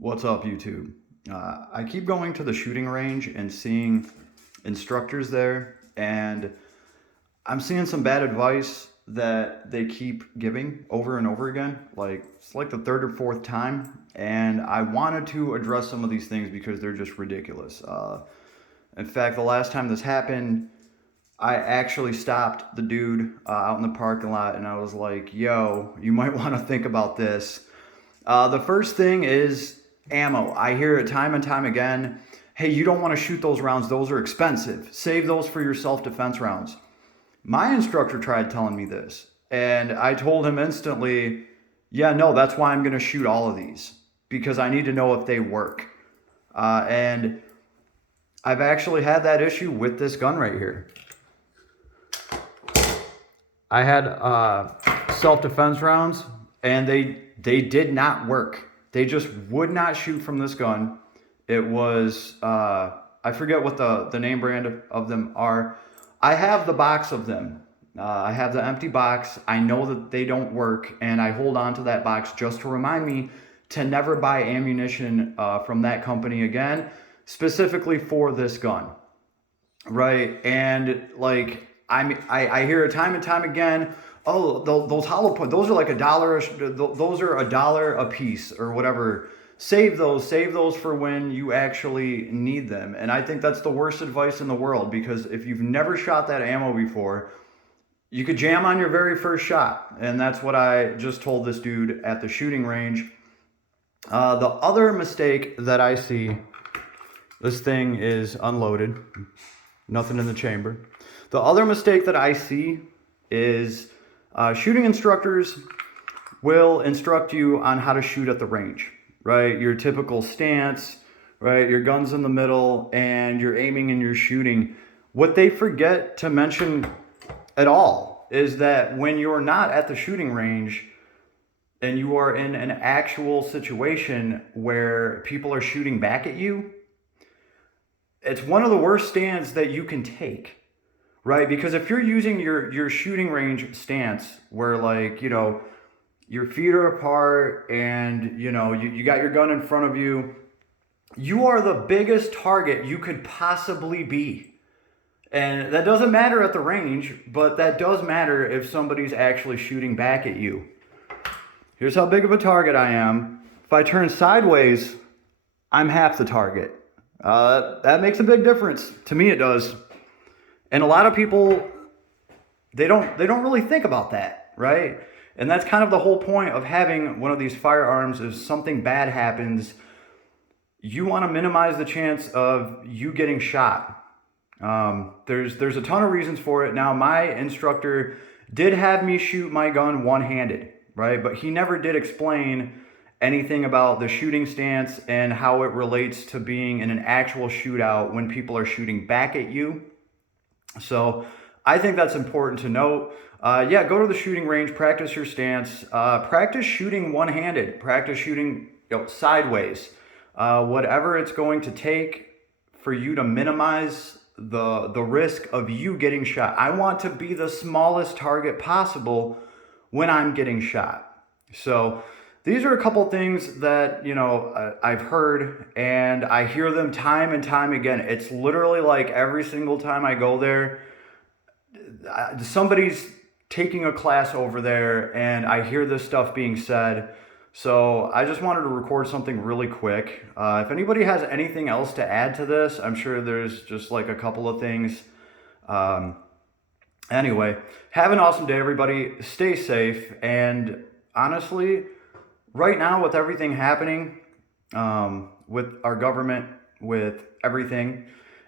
What's up, YouTube? I keep going to the shooting range and seeing instructors there, and I'm seeing some bad advice that they keep giving over and over again. Like, it's like the third or fourth time, and I wanted to address some of these things because they're just ridiculous. In fact, the last time this happened, I actually stopped the dude out in the parking lot, and I was like, yo, you might want to think about this. The first thing is ammo. I hear it time and time again. Hey, you don't want to shoot those rounds. Those are expensive. Save those for your self-defense rounds. My instructor tried telling me this, and I told him instantly, yeah, no, that's why I'm going to shoot all of these because I need to know if they work. And I've actually had that issue with this gun right here. I had self-defense rounds, and they did not work. They just would not shoot from this gun. It was I forget what the name brand of them are. I have the box of them. I have the empty box. I know that they don't work, and I hold on to that box just to remind me to never buy ammunition from that company again, specifically for this gun. Right. And like I hear it time and time again. Oh, those hollow points, those are like $1. Those are $1 a piece or whatever. Save those for when you actually need them. And I think that's the worst advice in the world, because if you've never shot that ammo before, you could jam on your very first shot. And that's what I just told this dude at the shooting range. The other mistake that I see, this thing is unloaded. Nothing in the chamber. The other mistake that I see is shooting instructors will instruct you on how to shoot at the range, right? Your typical stance, right? Your gun's in the middle and you're aiming and you're shooting. What they forget to mention at all is that when you're not at the shooting range and you are in an actual situation where people are shooting back at you, it's one of the worst stands that you can take, right? Because if you're using your shooting range stance where, like, you know, your feet are apart and, you know, you got your gun in front of you, you are the biggest target you could possibly be. And that doesn't matter at the range, but that does matter if somebody's actually shooting back at you. Here's how big of a target I am. If I turn sideways, I'm half the target. That makes a big difference. To me, it does. And a lot of people, they don't really think about that, right? And that's kind of the whole point of having one of these firearms. If something bad happens, you want to minimize the chance of you getting shot. There's a ton of reasons for it. Now, my instructor did have me shoot my gun one-handed, right? But he never did explain anything about the shooting stance and how it relates to being in an actual shootout when people are shooting back at you. So I think that's important to note. Yeah, go to the shooting range, practice your stance, practice shooting one-handed, practice shooting, you know, sideways, whatever it's going to take for you to minimize the risk of you getting shot. I want to be the smallest target possible when I'm getting shot. So these are a couple things that, you know, I've heard, and I hear them time and time again. It's literally like every single time I go there, somebody's taking a class over there, and I hear this stuff being said. So I just wanted to record something really quick. If anybody has anything else to add to this, I'm sure there's just like a couple of things. Anyway, have an awesome day, everybody. Stay safe. And honestly, right now, with everything happening, with our government, with everything,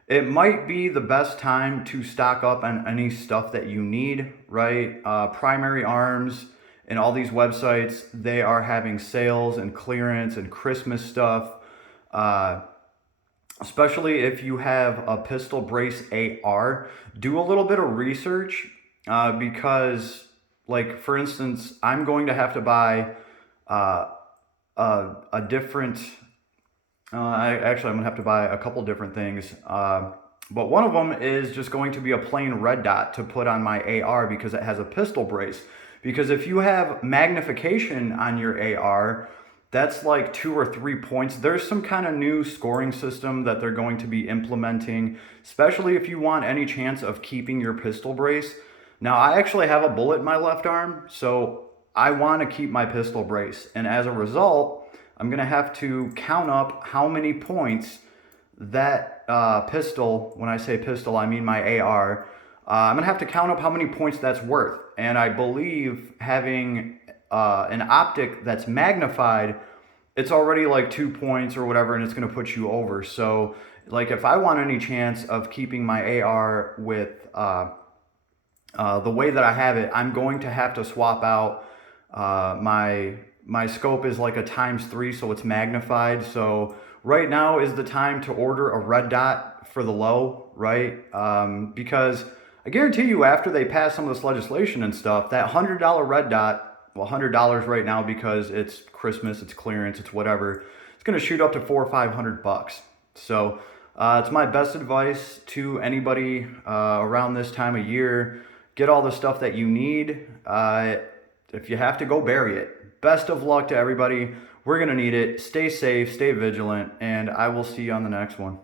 it might be the best time to stock up on any stuff that you need, right? Primary Arms and all these websites, they are having sales and clearance and Christmas stuff. Especially if you have a pistol brace AR, do a little bit of research because, like, for instance, I'm going to have to buy a different. I'm gonna have to buy a couple different things. But one of them is just going to be a plain red dot to put on my AR because it has a pistol brace. Because if you have magnification on your AR, that's like 2 or 3 points. There's some kind of new scoring system that they're going to be implementing, especially if you want any chance of keeping your pistol brace. Now, I actually have a bullet in my left arm, so I want to keep my pistol brace. And as a result, I'm going to have to count up how many points that pistol, when I say pistol, I mean my AR. I'm going to have to count up how many points that's worth. And I believe having an optic that's magnified, it's already like 2 points or whatever, and it's going to put you over. So, like, if I want any chance of keeping my AR with the way that I have it, I'm going to have to swap out my scope is like a ×3, so it's magnified. So right now is the time to order a red dot for the low, right? Because I guarantee you, after they pass some of this legislation and stuff, that $100 red dot, well, $100 right now because it's Christmas, it's clearance, it's whatever, it's going to shoot up to $400 or $500. So it's my best advice to anybody around this time of year. Get all the stuff that you need. If you have to, go bury it. Best of luck to everybody. We're going to need it. Stay safe, stay vigilant, and I will see you on the next one.